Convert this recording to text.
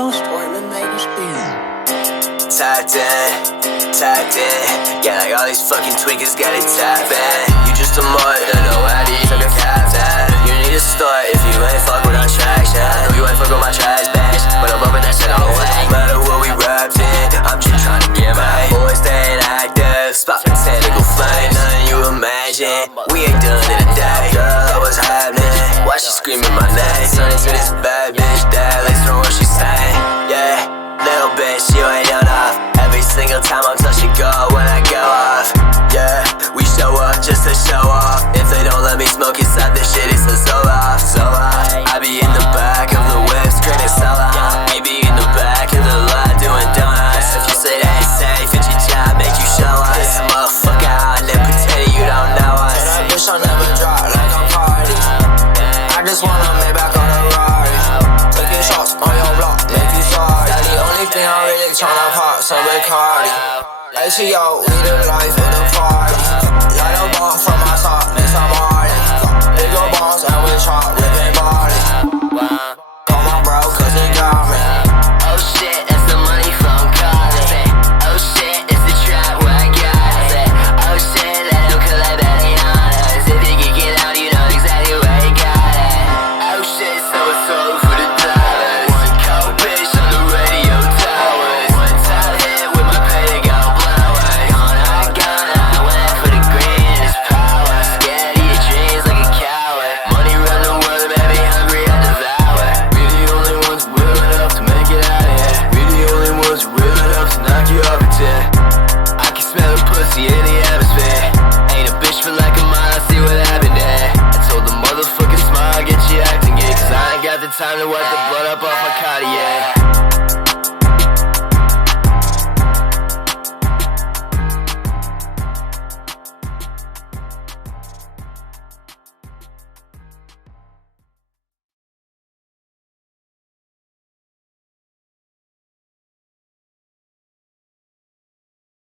Snowstormen99. Tapped in, yeah, like all these fucking tweakers got it tapped in. You just a mud, no ID, took a captain. You need to start if you ain't fuck with our traction. I know you ain't fuck with my trash bags, but I'm bumping that shit all the way. No matter what we rapped in, I'm just trying to get my boys staying active. Spot the tentacle flame, nothing you imagine. We ain't done in a day. Girl, what's happening? Why she screaming my name? Turn into this bad bitch, dad, let's know what she's saying. Yeah, little bitch, you ain't done off. Every single time I'm touching go when I go off. Yeah, we show up just to show off. If they don't let me smoke inside this shit, it's a Zoloft. I be in the back of the whip, screaming solo. We be in the back of the lot doing donuts. If you say that ain't safe, it's your job, make you show us. This motherfucker out there pretending you don't know us. And that bitch I'll never drop like I'm party. I just wanna make back on the Rari. Taking shots on your block, make you sorry. That's the only thing I'm really tryna pop, some Bacardi. A.S.A, we the life of the party. Light a bomb from my top, miss I'm Marty. Big ol' bombs and we chop, ripping body. Call my bro cause he got me.